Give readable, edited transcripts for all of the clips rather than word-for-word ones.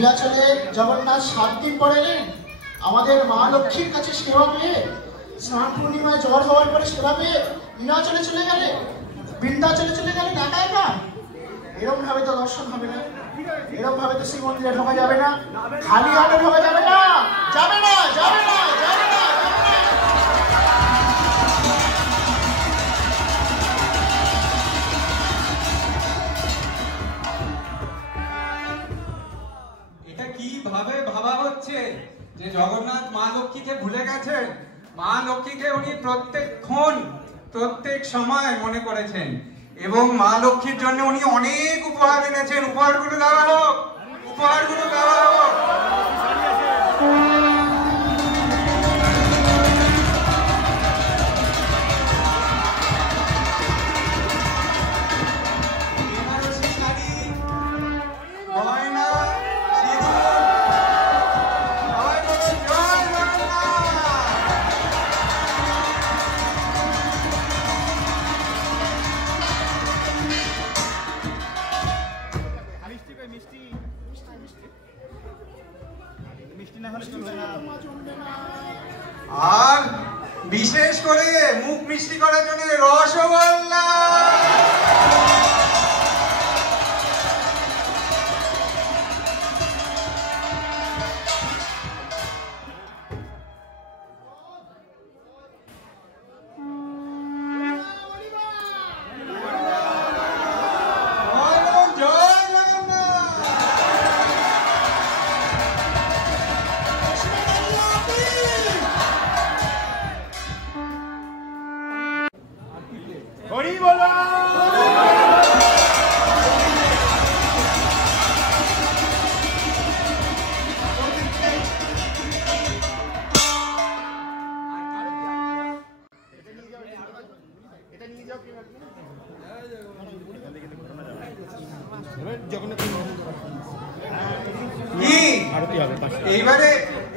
নীলাচলে জগন্নাথ 7 দিন পরে এলেন আমাদের মা লক্ষ্মীর কাছে সেবা পেয়ে, স্নান পূর্ণিমায় জ্বর হওয়ার পরে সেবা পেয়ে নীলাচলে চলে গেলেন, বৃন্দাচলে চলে গেলেন একা একা। এরকম ভাবে তো দর্শন হবে না, এরকম ভাবে তো শ্রীমন্দিরে ঢোকা যাবে না, খালি হাতে ঢোকা যাবে না, যাবে না, যাবে না, যাবে না। এটা কিভাবে ভাবা হচ্ছে যে জগন্নাথ মা লক্ষ্মীকে ভুলে গেছেন? মা লক্ষ্মীকে উনি প্রত্যেকক্ষণ প্রত্যেক সময় মনে করেছেন এবং মা লক্ষ্মীর জন্য উনি অনেক উপহার এনেছেন। উপহারগুলো দেওয়া হোক, উপহারগুলো দেওয়া হোক। আর বিশেষ করে মুখ মিষ্টি করার জন্য রসগোল্লা।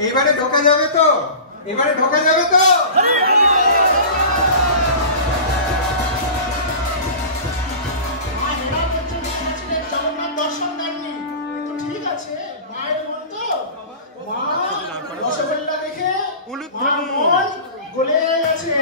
এইবারে ঢোকা যাবে তো? এবারে ঢোকা যাবে তো? জগন্নাথ দর্শন দেননি, কিন্তু ঠিক আছে, মায়ের মন তো, মা রসগোল্লা দেখে মন গলে গেছে।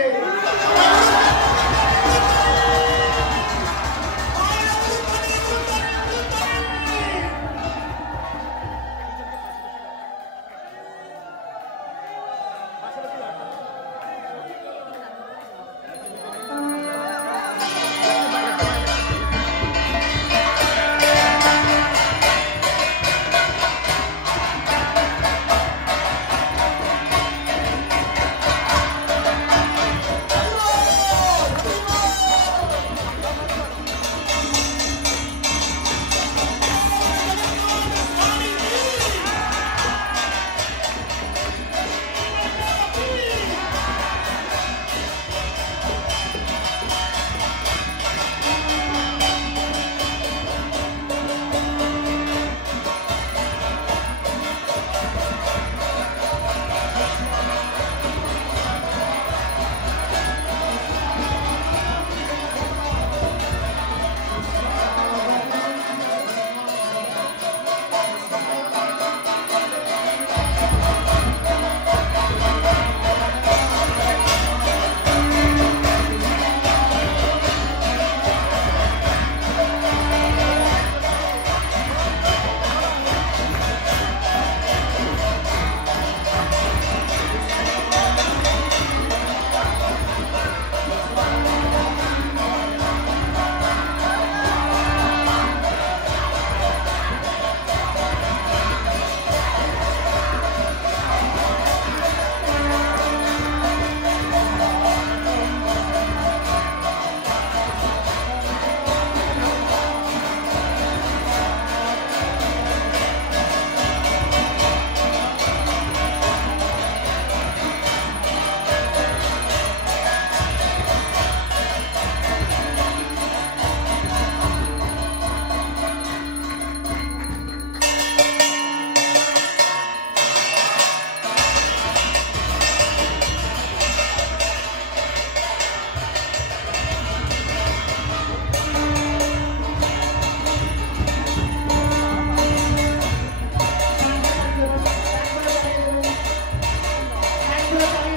এগুলো